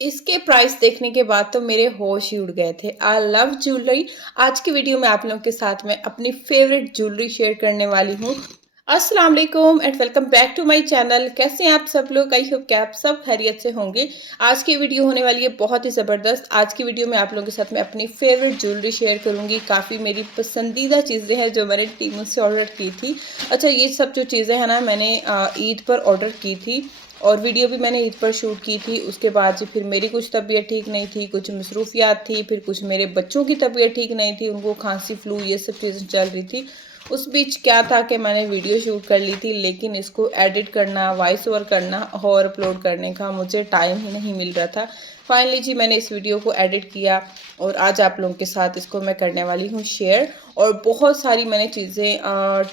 इसके प्राइस देखने के बाद तो मेरे होश ही उड़ गए थे। I love jewellery. आज की वीडियो में आप लोगों के साथ मैं अपनी फेवरेट ज्वेलरी शेयर करने वाली हूँ। अस्सलाम वालेकुम and welcome back to my channel. कैसे हैं आप सब लोग? आई होप कि आप सब खैरियत से होंगे। आज की वीडियो होने वाली है बहुत ही ज़बरदस्त। आज की वीडियो में आप लोगों के साथ मैं अपनी फेवरेट ज्वेलरी शेयर करूँगी। काफ़ी मेरी पसंदीदा चीज़ें हैं जो मैंने टीमू से ऑर्डर की थी। अच्छा, ये सब जो चीज़ें हैं ना, मैंने ईद पर ऑर्डर की थी और वीडियो भी मैंने ईद पर शूट की थी। उसके बाद जी फिर मेरी कुछ तबीयत ठीक नहीं थी, कुछ मसरूफियात थी, फिर कुछ मेरे बच्चों की तबीयत ठीक नहीं थी, उनको खांसी फ्लू ये सब चीज़ें चल रही थी। उस बीच क्या था कि मैंने वीडियो शूट कर ली थी, लेकिन इसको एडिट करना, वॉइस ओवर करना और अपलोड करने का मुझे टाइम ही नहीं मिल रहा था। फाइनली जी मैंने इस वीडियो को एडिट किया और आज आप लोगों के साथ इसको मैं करने वाली हूँ शेयर। और बहुत सारी मैंने चीज़ें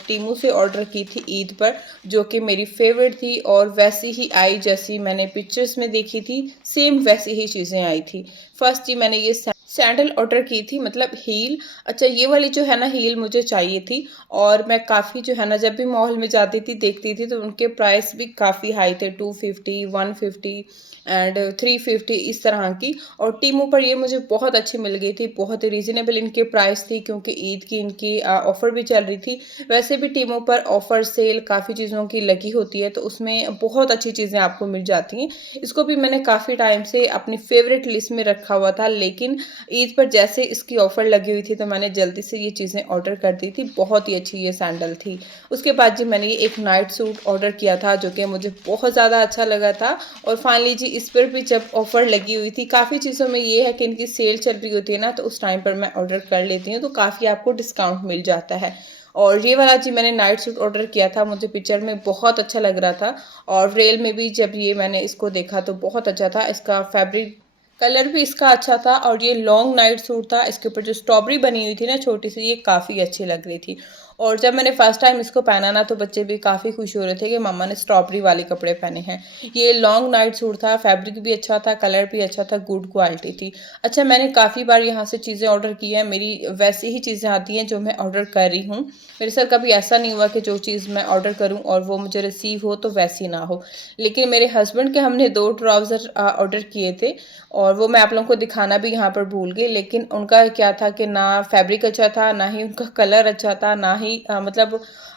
टीमू से ऑर्डर की थी ईद पर, जो कि मेरी फेवरेट थी और वैसी ही आई जैसी मैंने पिक्चर्स में देखी थी, सेम वैसी ही चीज़ें आई थी। फर्स्ट जी मैंने ये सैंडल ऑर्डर की थी, मतलब हील। अच्छा, ये वाली जो है ना हील मुझे चाहिए थी और मैं काफ़ी जो है ना जब भी मॉल में जाती थी देखती थी तो उनके प्राइस भी काफ़ी हाई थे, 250, 150 एंड 350 इस तरह की। और टीमू पर ये मुझे बहुत अच्छी मिल गई थी, बहुत ही रीज़नेबल इनके प्राइस थी क्योंकि ईद की इनकी ऑफ़र भी चल रही थी। वैसे भी टीमू पर ऑफ़र सेल काफ़ी चीज़ों की लगी होती है तो उसमें बहुत अच्छी चीज़ें आपको मिल जाती हैं। इसको भी मैंने काफ़ी टाइम से अपनी फ़ेवरेट लिस्ट में रखा हुआ था, लेकिन ईद पर जैसे इसकी ऑफ़र लगी हुई थी तो मैंने जल्दी से ये चीज़ें ऑर्डर कर दी थी। बहुत ही अच्छी ये सैंडल थी। उसके बाद जी मैंने ये एक नाइट सूट ऑर्डर किया था जो कि मुझे बहुत ज़्यादा अच्छा लगा था। और फाइनली जी इस पर भी जब ऑफ़र लगी हुई थी, काफ़ी चीज़ों में ये है कि इनकी सेल चल रही होती है ना, तो उस टाइम पर मैं ऑर्डर कर लेती हूँ तो काफ़ी आपको डिस्काउंट मिल जाता है। और ये वाला जी मैंने नाइट सूट ऑर्डर किया था, मुझे पिक्चर में बहुत अच्छा लग रहा था और रियल में भी जब ये मैंने इसको देखा तो बहुत अच्छा था। इसका फैब्रिक कलर भी इसका अच्छा था और ये लॉन्ग नाइट सूट था। इसके ऊपर जो स्ट्रॉबेरी बनी हुई थी ना छोटी सी, ये काफ़ी अच्छी लग रही थी। और जब मैंने फर्स्ट टाइम इसको पहना ना तो बच्चे भी काफ़ी खुश हो रहे थे कि मम्मा ने स्ट्रॉबेरी वाले कपड़े पहने हैं। ये लॉन्ग नाइट सूट था, फैब्रिक भी अच्छा था, कलर भी अच्छा था, गुड क्वालिटी थी। अच्छा, मैंने काफ़ी बार यहाँ से चीज़ें ऑर्डर की हैं, मेरी वैसी ही चीज़ें आती हैं जो मैं ऑर्डर कर रही हूँ। मेरे साथ कभी ऐसा नहीं हुआ कि जो चीज़ मैं ऑर्डर करूँ और वो मुझे रिसीव हो तो वैसी ना हो। लेकिन मेरे हस्बैंड के हमने 2 ट्राउज़र ऑर्डर किए थे और वो मैं आप लोगों को दिखाना भी यहाँ पर भूल गई। लेकिन उनका क्या था कि ना फैब्रिक अच्छा था, ना ही उनका कलर अच्छा था, ना ही मतलब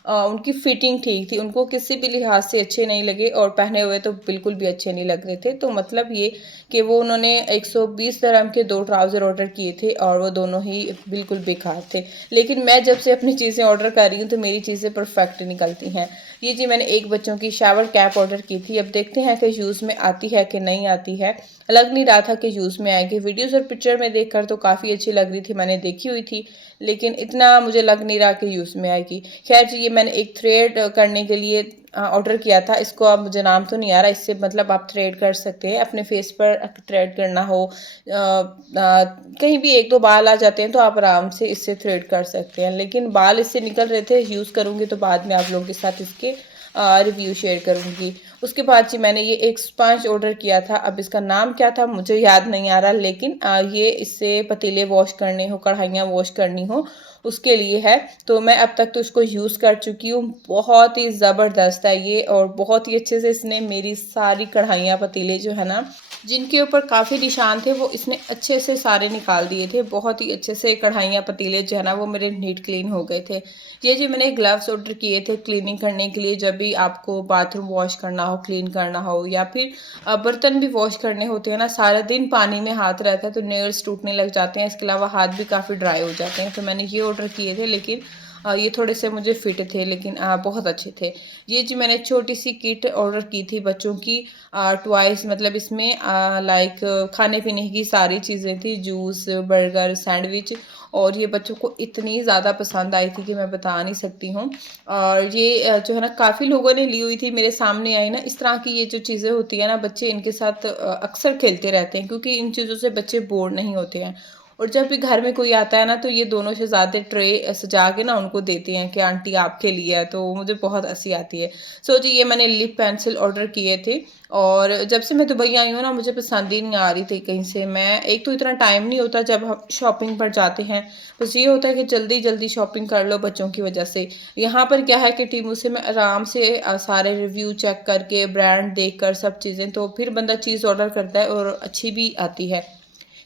उनकी फिटिंग ठीक थी। उनको किसी भी लिहाज से अच्छे नहीं लगे और पहने हुए तो बिल्कुल भी अच्छे नहीं लग रहे थे। तो मतलब ये कि वो उन्होंने 120 दिरहम के 2 ट्राउज़र ऑर्डर किए थे और वो दोनों ही बिल्कुल बेकार थे। लेकिन मैं जब से अपनी चीज़ें ऑर्डर कर रही हूँ तो मेरी चीज़ें परफेक्ट निकलती हैं। ये जी मैंने एक बच्चों की शावर कैप ऑर्डर की थी, अब देखते हैं कि यूज़ में आती है कि नहीं आती है। लग नहीं रहा था कि यूज़ में आएगी। वीडियोज़ और पिक्चर में देखकर तो काफ़ी अच्छी लग रही थी, मैंने देखी हुई थी, लेकिन इतना मुझे लग नहीं रहा कि यूज़ में आएगी। खैर जी, ये मैंने एक थ्रेड करने के लिए ऑर्डर किया था। इसको अब मुझे नाम तो नहीं आ रहा, इससे मतलब आप थ्रेड कर सकते हैं अपने फेस पर। थ्रेड करना हो कहीं भी 1-2 बाल आ जाते हैं तो आप आराम से इससे थ्रेड कर सकते हैं, लेकिन बाल इससे निकल रहे थे। यूज़ करूँगी तो बाद में आप लोगों के साथ इसके रिव्यू शेयर करूँगी। उसके बाद जी मैंने ये एक स्पंज ऑर्डर किया था, अब इसका नाम क्या था मुझे याद नहीं आ रहा, लेकिन ये इससे पतीले वॉश करने हो, कढ़ाइयाँ वॉश करनी हो, उसके लिए है। तो मैं अब तक तो इसको यूज़ कर चुकी हूँ, बहुत ही ज़बरदस्त है ये और बहुत ही अच्छे से इसने मेरी सारी कढ़ाइयाँ, पतीले जो है ना, जिनके ऊपर काफ़ी निशान थे, वो इसने अच्छे से सारे निकाल दिए थे। बहुत ही अच्छे से कढ़ाइयाँ, पतीले जो है ना वो मेरे नीट क्लीन हो गए थे। ये जी मैंने ग्लव्स ऑर्डर किए थे क्लीनिंग करने के लिए, जब भी आपको बाथरूम वॉश करना हो, क्लीन करना हो या फिर बर्तन भी वॉश करने होते हैं ना, सारा दिन पानी में हाथ रहता है तो नेल्स टूटने लग जाते हैं। इसके अलावा हाथ भी काफ़ी ड्राई हो जाते हैं। तो मैंने ये ऑर्डर किए थे, लेकिन ये थोड़े से मुझे फिट थे, लेकिन बहुत अच्छे थे। ये जी मैंने छोटी सी किट ऑर्डर की थी बच्चों की, ट्वाइस, मतलब इसमें लाइक खाने पीने की सारी चीज़ें थी, जूस, बर्गर, सैंडविच। और ये बच्चों को इतनी ज़्यादा पसंद आई थी कि मैं बता नहीं सकती हूँ। और ये जो है ना काफ़ी लोगों ने ली हुई थी, मेरे सामने आई ना। इस तरह की ये जो चीज़ें होती है ना, बच्चे इनके साथ अक्सर खेलते रहते हैं क्योंकि इन चीज़ों से बच्चे बोर नहीं होते हैं। और जब भी घर में कोई आता है ना तो ये दोनों शहजादे ट्रे सजा के ना उनको देते हैं कि आंटी आपके लिए है, तो मुझे बहुत हंसी आती है। सो जी ये मैंने लिप पेंसिल ऑर्डर किए थे और जब से मैं दुबई आई हूँ ना मुझे पसंद ही नहीं आ रही थी कहीं से। मैं एक तो इतना टाइम नहीं होता जब हम शॉपिंग पर जाते हैं, बस ये होता है कि जल्दी जल्दी शॉपिंग कर लो बच्चों की वजह से। यहाँ पर क्या है कि टीमू से मैं आराम से सारे रिव्यू चेक करके ब्रांड देख कर सब चीज़ें, तो फिर बंदा चीज़ ऑर्डर करता है और अच्छी भी आती है।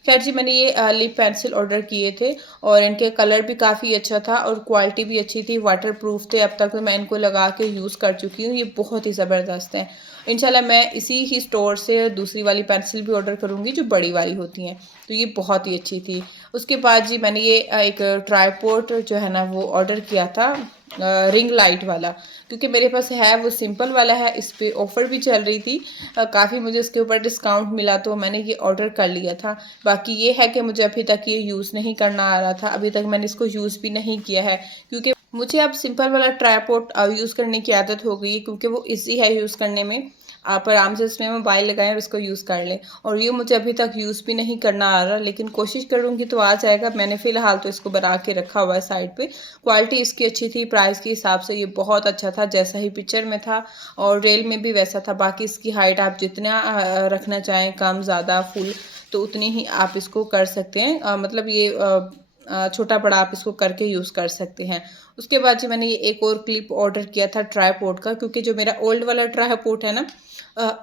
खैर जी मैंने ये लिप पेंसिल ऑर्डर किए थे और इनके कलर भी काफ़ी अच्छा था और क्वालिटी भी अच्छी थी, वाटर प्रूफ थे। अब तक तो मैं इनको लगा के यूज़ कर चुकी हूँ, ये बहुत ही ज़बरदस्त हैं। इंशाल्लाह मैं इसी ही स्टोर से दूसरी वाली पेंसिल भी ऑर्डर करूँगी जो बड़ी वाली होती हैं, तो ये बहुत ही अच्छी थी। उसके बाद जी मैंने ये एक ट्राईपोड जो है ना वो ऑर्डर किया था, रिंग लाइट वाला, क्योंकि मेरे पास है वो सिंपल वाला है, इस पर ऑफ़र भी चल रही थी, काफ़ी मुझे उसके ऊपर डिस्काउंट मिला तो मैंने ये ऑर्डर कर लिया था। बाकी ये है कि मुझे अभी तक ये यूज़ नहीं करना आ रहा था, अभी तक मैंने इसको यूज़ भी नहीं किया है, क्योंकि मुझे अब सिंपल वाला ट्राईपोड यूज़ करने की आदत हो गई है, क्योंकि वो ईजी है यूज़ करने में। आप आराम से इसमें मोबाइल लगाएं और उसको यूज़ कर लें, और ये मुझे अभी तक यूज़ भी नहीं करना आ रहा, लेकिन कोशिश करूँगी तो आ जाएगा। मैंने फ़िलहाल तो इसको बना के रखा हुआ है साइड पे। क्वालिटी इसकी अच्छी थी, प्राइस के हिसाब से ये बहुत अच्छा था, जैसा ही पिक्चर में था और रियल में भी वैसा था। बाकी इसकी हाइट आप जितना रखना चाहें, कम ज़्यादा फुल, तो उतनी ही आप इसको कर सकते हैं। मतलब ये छोटा बड़ा आप इसको करके यूज़ कर सकते हैं। उसके बाद जी मैंने ये एक और क्लिप ऑर्डर किया था ट्राईपोड का, क्योंकि जो मेरा ओल्ड वाला ट्राईपोड है ना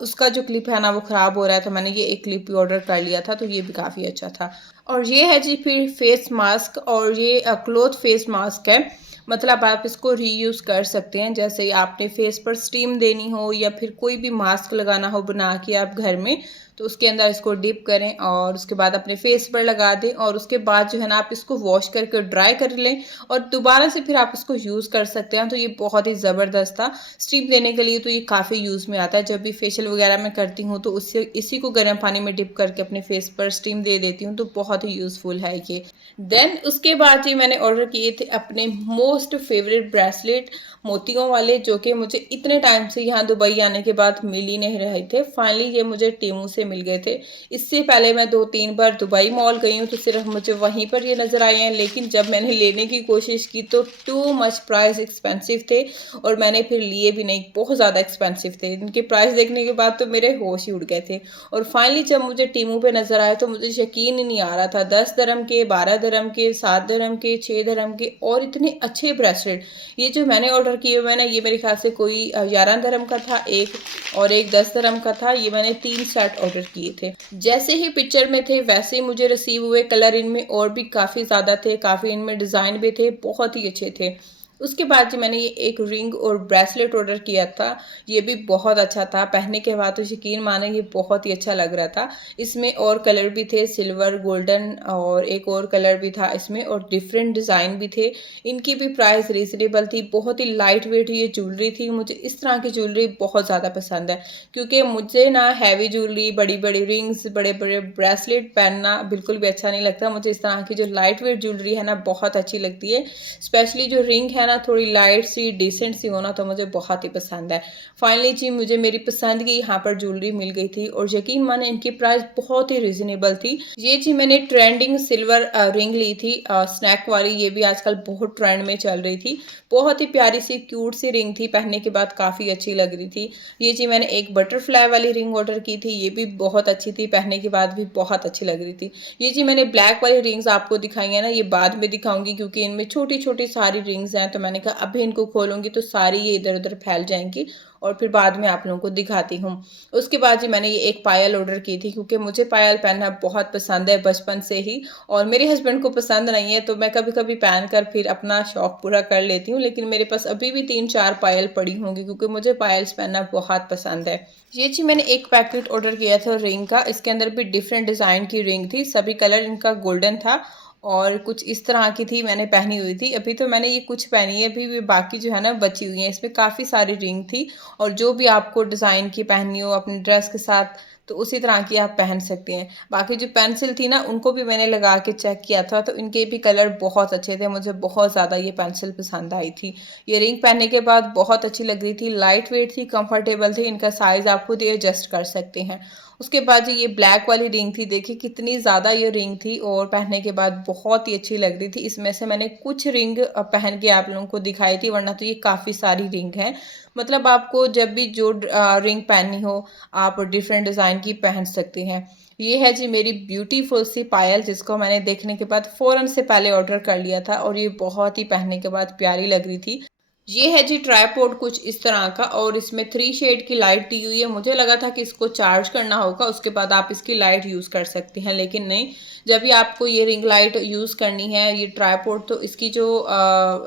उसका जो क्लिप है ना वो ख़राब हो रहा है, तो मैंने ये एक क्लिप भी ऑर्डर कर लिया था, तो ये भी काफ़ी अच्छा था। और ये है जी फिर फेस मास्क, और ये क्लॉथ फेस मास्क है। मतलब आप इसको रीयूज़ कर सकते हैं, जैसे आपने फेस पर स्टीम देनी हो या फिर कोई भी मास्क लगाना हो बना के आप घर में, तो उसके अंदर इसको डिप करें और उसके बाद अपने फेस पर लगा दें, और उसके बाद जो है ना आप इसको वॉश करके ड्राई कर लें और दोबारा से फिर आप इसको यूज़ कर सकते हैं। तो ये बहुत ही ज़बरदस्त था स्टीम देने के लिए, तो ये काफ़ी यूज़ में आता है। जब भी फेशियल वगैरह मैं करती हूँ तो उससे इसी को गर्म पानी में डिप करके अपने फेस पर स्टीम दे देती हूँ, तो बहुत ही यूज़फुल है ये। देन उसके बाद जी मैंने ऑर्डर किए थे अपने मोस्ट फेवरेट ब्रेसलेट, मोतियों वाले, जो कि मुझे इतने टाइम से यहाँ दुबई आने के बाद मिल ही नहीं रहे थे। फाइनली ये मुझे टीमू से मिल गए थे। इससे पहले मैं 2-3 बार दुबई मॉल गई हूँ, तो सिर्फ मुझे वहीं पर ये नज़र आए हैं, लेकिन जब मैंने लेने की कोशिश की तो टू मच प्राइस एक्सपेंसिव थे और मैंने फिर लिए भी नहीं, बहुत ज़्यादा एक्सपेंसिव थे। इनके प्राइस देखने के बाद तो मेरे होश ही उड़ गए थे। और फाइनली जब मुझे टीमू पे नज़र आए तो मुझे यकीन ही नहीं आ रहा था, 10 दिरहम के, 12 दिरहम के, 7 दिरहम के, 6 दिरहम के, और इतने अच्छे ब्रेसलेट। ये जो मैंने ऑर्डर किए हुए ना, ये मेरे ख्याल से कोई 11 दिरहम का था एक, और एक 10 दिरहम का था। ये मैंने 3 सेट ऑर्डर किए थे, जैसे ही पिक्चर में थे वैसे ही मुझे रिसीव हुए। कलर इनमें और भी काफ़ी ज़्यादा थे, काफ़ी इनमें डिज़ाइन भी थे, बहुत ही अच्छे थे। उसके बाद जी मैंने ये एक रिंग और ब्रेसलेट ऑर्डर किया था, ये भी बहुत अच्छा था। पहनने के बाद तो यकीन माने ये बहुत ही अच्छा लग रहा था। इसमें और कलर भी थे, सिल्वर, गोल्डन, और एक और कलर भी था इसमें, और डिफरेंट डिज़ाइन भी थे। इनकी भी प्राइस रीज़नेबल थी, बहुत ही लाइट वेट ये ज्वेलरी थी। मुझे इस तरह की ज्वेलरी बहुत ज़्यादा पसंद है, क्योंकि मुझे ना हैवी ज्वेलरी, बड़ी बड़ी रिंग्स, बड़े बड़े ब्रेसलेट पहनना बिल्कुल भी अच्छा नहीं लगता। मुझे इस तरह की जो लाइट वेट ज्वेलरी है ना बहुत अच्छी लगती है, स्पेशली जो रिंग है ना थोड़ी लाइट सी, डिसेंट सी होना, तो मुझे बहुत ही पसंद है। फाइनली जी मुझे मेरी पसंद की यहाँ पर ज्वेलरी मिल गई थी, और यकीन माने इनकी प्राइस बहुत ही रिजनेबल थी। ये जी मैंने ट्रेंडिंग सिल्वर रिंग ली थी, स्नैक वाली, ये भी आजकल बहुत ट्रेंड में चल रही थी। बहुत ही प्यारी सी क्यूट सी रिंग थी, पहनने के बाद काफ़ी अच्छी लग रही थी। ये जी मैंने एक बटरफ्लाई वाली रिंग ऑर्डर की थी, ये भी बहुत अच्छी थी, पहनने के बाद भी बहुत अच्छी लग रही थी। ये जी मैंने ब्लैक वाली रिंग्स आपको दिखाई है ना, ये बाद में दिखाऊंगी, क्योंकि इनमें छोटी छोटी सारी रिंग्स हैं, तो मैंने कहा अभी इनको खोलूंगी तो सारी ये इधर उधर फैल जाएंगी, और फिर बाद में आप लोगों को दिखाती हूँ। उसके बाद जी मैंने ये एक पायल ऑर्डर की थी, क्योंकि मुझे पायल पहनना बहुत पसंद है बचपन से ही, और मेरे हस्बैंड को पसंद नहीं है, तो मैं कभी कभी पहन कर फिर अपना शौक पूरा कर लेती हूँ। लेकिन मेरे पास अभी भी 3-4 पायल पड़ी होंगी, क्योंकि मुझे पायल्स पहनना बहुत पसंद है। ये जी मैंने एक पैकेट ऑर्डर किया था रिंग का, इसके अंदर भी डिफरेंट डिज़ाइन की रिंग थी, सभी कलर इनका गोल्डन था, और कुछ इस तरह की थी, मैंने पहनी हुई थी। अभी तो मैंने ये कुछ पहनी है, अभी भी बाकी जो है ना बची हुई है। इसमें काफ़ी सारी रिंग थी, और जो भी आपको डिज़ाइन की पहननी हो अपनी ड्रेस के साथ, तो उसी तरह की आप पहन सकते हैं। बाकी जो पेंसिल थी ना उनको भी मैंने लगा के चेक किया था, तो इनके भी कलर बहुत अच्छे थे, मुझे बहुत ज़्यादा ये पेंसिल पसंद आई थी। ये रिंग पहनने के बाद बहुत अच्छी लग रही थी, लाइट वेट थी, कंफर्टेबल थी, इनका साइज़ आप खुद एडजस्ट कर सकते हैं। उसके बाद जो ये ब्लैक वाली रिंग थी, देखिए कितनी ज़्यादा ये रिंग थी और पहनने के बाद बहुत ही अच्छी लग रही थी। इसमें से मैंने कुछ रिंग पहन के आप लोगों को दिखाई थी, वरना तो ये काफ़ी सारी रिंग है। मतलब आपको जब भी जो रिंग पहननी हो, आप डिफरेंट डिज़ाइन की पहन सकती हैं। ये है जी मेरी ब्यूटीफुल सी पायल, जिसको मैंने देखने के बाद फ़ौरन से पहले ऑर्डर कर लिया था और ये बहुत ही पहनने के बाद प्यारी लग रही थी। ये है जी ट्राइपॉड कुछ इस तरह का और इसमें 3 शेड की लाइट दी हुई है। मुझे लगा था कि इसको चार्ज करना होगा, उसके बाद आप इसकी लाइट यूज़ कर सकते हैं, लेकिन नहीं। जब भी आपको ये रिंग लाइट यूज़ करनी है, ये ट्राइपॉड, तो इसकी जो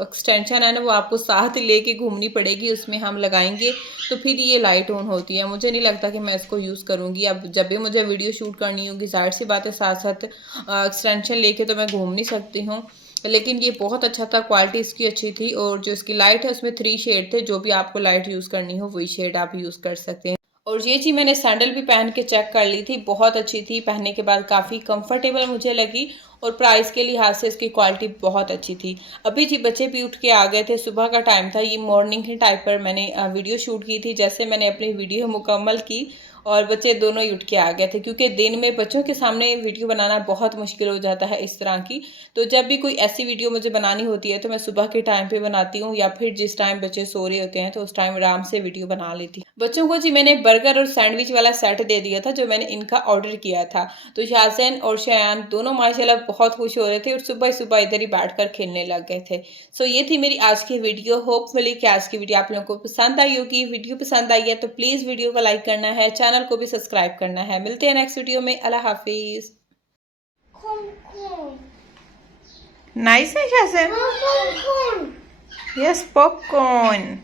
एक्सटेंशन है ना, वो आपको साथ लेके घूमनी पड़ेगी। उसमें हम लगाएंगे तो फिर ये लाइट ऑन होती है। मुझे नहीं लगता कि मैं इसको यूज़ करूँगी। अब जब भी मुझे वीडियो शूट करनी होगी, ज़ाहिर सी बात है साथ साथ एक्सटेंशन लेके तो मैं घूम नहीं सकती हूँ। लेकिन ये बहुत अच्छा था, क्वालिटी इसकी अच्छी थी और जो इसकी लाइट है उसमें 3 शेड थे। जो भी आपको लाइट यूज़ करनी हो वही शेड आप यूज़ कर सकते हैं। और ये चीज़ मैंने सैंडल भी पहन के चेक कर ली थी, बहुत अच्छी थी, पहनने के बाद काफ़ी कंफर्टेबल मुझे लगी और प्राइस के लिहाज से इसकी क्वालिटी बहुत अच्छी थी। अभी जी बच्चे भी उठ के आ गए थे, सुबह का टाइम था, ये मॉर्निंग के टाइम पर मैंने वीडियो शूट की थी। जैसे मैंने अपनी वीडियो मुकम्मल की और बच्चे दोनों ही उठ के आ गए थे, क्योंकि दिन में बच्चों के सामने वीडियो बनाना बहुत मुश्किल हो जाता है इस तरह की। तो जब भी कोई ऐसी वीडियो मुझे बनानी होती है तो मैं सुबह के टाइम पे बनाती हूँ, या फिर जिस टाइम बच्चे सो रहे होते हैं तो उस टाइम आराम से वीडियो बना लेती हूँ। बच्चों को जी मैंने बर्गर और सैंडविच वाला सेट दे दिया था, जो मैंने इनका ऑर्डर किया था। तो याज़ेन और शयान दोनों माशाल्लाह बहुत खुश हो रहे थे और सुबह सुबह इधर ही बैठकर खेलने लग गए थे। सो ये थी मेरी आज की वीडियो। होपफुली कि आज की वीडियो आप लोगों को पसंद आई होगी। वीडियो पसंद आई है तो प्लीज़ वीडियो को लाइक करना है, चैनल को भी सब्सक्राइब करना है। मिलते हैं नेक्स्ट वीडियो में। अल्लाह हाफिज़। नाइस है याज़ेन? Yes, popcorn.